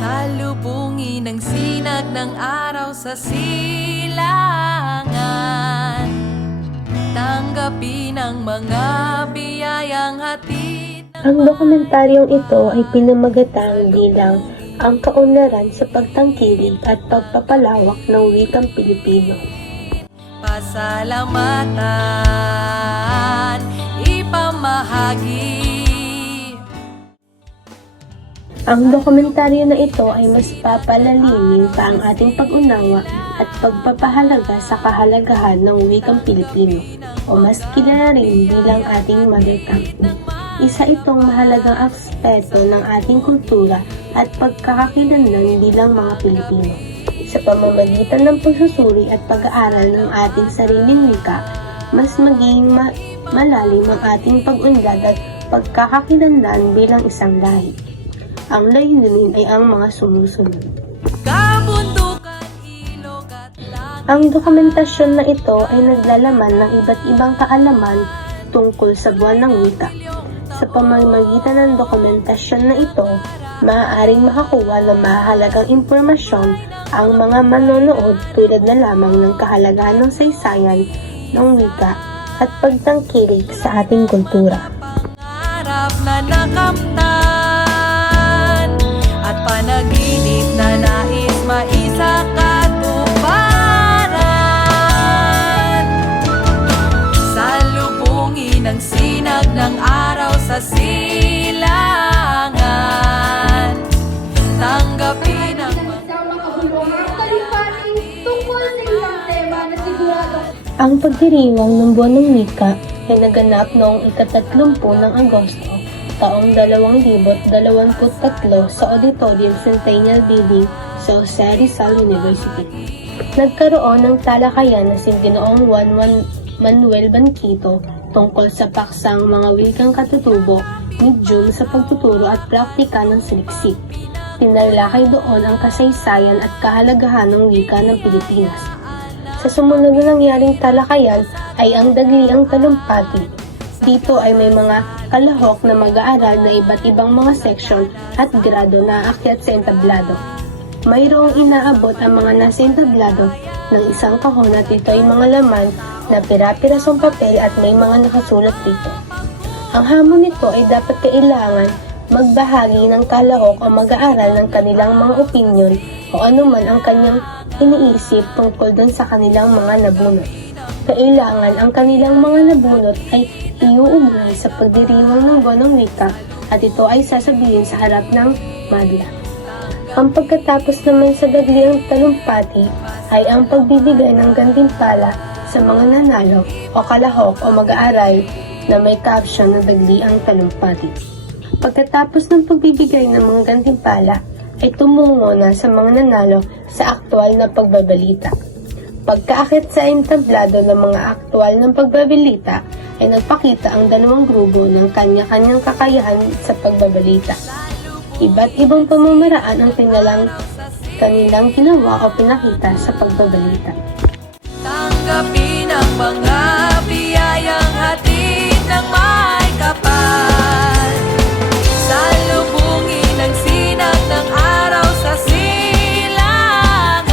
Salubungin ang sinag ng araw sa silangan. Tanggapin ang mga biyayang hatid. Ang dokumentaryong ito ay pinamagatang bilang ang kaunlaran sa pagtangkilik at pagpapalawak ng wikang Pilipino. Pasalamatan, ipamahagi. Ang dokumentaryo na ito ay mas papalalimin pa ang ating pag-unawa at pagpapahalaga sa kahalagahan ng wikang Pilipino o mas kilala rin bilang ating mother tongue. Isa itong mahalagang aspeto ng ating kultura at pagkakakilanlan bilang mga Pilipino. Sa pamamagitan ng pagsusuri at pag-aaral ng ating sariling wika, mas magiging malalim ang ating pag-unlad at pagkakakilanlan bilang isang lahi. Ang layunin ay ang mga sumusunod. Ang dokumentasyon na ito ay naglalaman ng iba't ibang kaalaman tungkol sa buwan ng wika. Sa pamamagitan ng dokumentasyon na ito, maaaring makakuha ng mahalagang impormasyon ang mga manonood tulad na lamang ng kahalagahan ng saysayan ng wika at pagtangkilik sa ating kultura. Harap na nakamtan at panaginip na nais maisakatuparan. Salubungin ang sinag ng araw sa silangan. Tanggapin ang Ang pagdiriwang ng buwan ng wika ay naganap noong ika-30 ng Agosto, taong 2023 sa Auditorium Centennial Building sa Jose Rizal University. Nagkaroon ng talakayan na si Ginoong Juan Manuel Banquito tungkol sa paksang mga wikang katutubo ni June sa pagtuturo at praktika ng saliksik. Tinalakay doon ang kasaysayan at kahalagahan ng wika ng Pilipinas. Sa sumunod na nangyaring talakayan ay ang Dagliang Talumpati. Dito ay may mga kalahok na mag-aaral na iba't ibang mga seksyon at grado na aakyat sa entablado. Mayroong inaabot ang mga nasa entablado ng isang kahon at ito ay mga laman na pira-pirasong papel at may mga nakasulat dito. Ang hamon nito ay dapat kailangan magbahagi ng kalahok o mag-aaral ng kanilang mga opinyon o anuman ang kanyang iniisip tungkol dun sa kanilang mga nabunot. Kailangan ang kanilang mga nabunot ay iuugnay sa pagdiriwang ng buwan ng wika at ito ay sasabihin sa harap ng madla. Ang pagkatapos naman sa Dagliang Talumpati ay ang pagbibigay ng gantimpala sa mga nanalo o kalahok o mag-aaral na may caption na Dagliang Talumpati. Pagkatapos ng pagbibigay ng mga gantimpala ay tumungo na sa mga nanalo sa aktwal na pagbabalita. Pagkaakit sa entablado ng mga aktwal ng pagbabalita ay nagpakita ang dalawang grupo ng kanya-kanyang kakayahan sa pagbabalita. Iba't ibang pamamaraan ang kanilang ginawa o pinakita sa pagbabalita. Tanggapin ang mga biyayang hatid ng may kapal. Salubungin ang sinag ng araw sa silangan.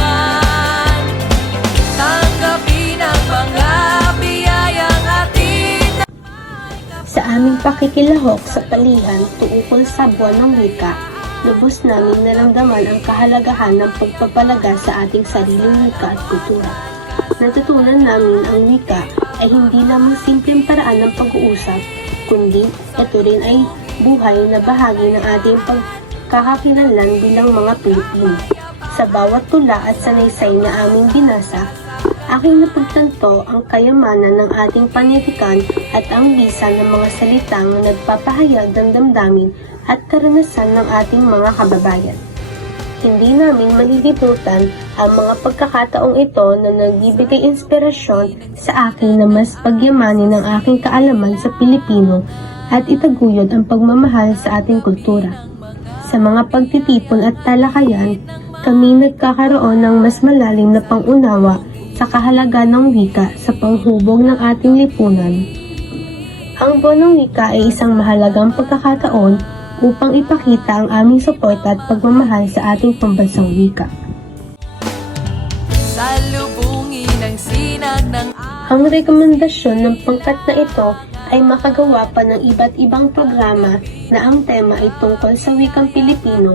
Tanggapin ang mga biyayang hatid ng may kapal. Sa aming pakikilahok sa palihan tuukol sa buwan ng wika, lubos namin naramdaman ang kahalagahan ng pagpapalaga sa ating sariling wika at kultura. Natutunan namin ang wika ay hindi lamang simpleng paraan ng pag-uusap, kundi ito rin ay buhay na bahagi ng ating pagkakakilanlan bilang mga Pilipino. Sa bawat tula at sanaysay na aming binasa, aking napagtanto ang kayamanan ng ating panitikan at ang bisa ng mga salitang nagpapahayag ng damdamin at karanasan ng ating mga kababayan. Hindi namin malilimutan ang mga pagkakataong ito na nagbibigay inspirasyon sa akin na mas pagyamanin ang aking kaalaman sa Pilipino at itaguyod ang pagmamahal sa ating kultura. Sa mga pagtitipon at talakayan, kami nagkakaroon ng mas malalim na pangunawa sa kahalagahan ng wika sa panghubog ng ating lipunan. Ang buwan ng wika ay isang mahalagang pagkakataon upang ipakita ang aming suporta at pagmamahal sa ating pambansang wika. Salubungin ang sinag ng Ang rekomendasyon ng pangkat na ito ay makagawa pa ng iba't ibang programa na ang tema ay tungkol sa wikang Pilipino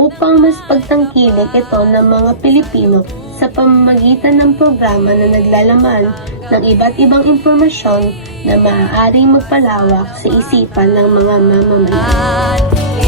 upang mas pagtangkilik ito ng mga Pilipino sa pamamagitan ng programa na naglalaman ng iba't ibang impormasyon na maaaring magpalawak sa isipan ng mga mamamayan.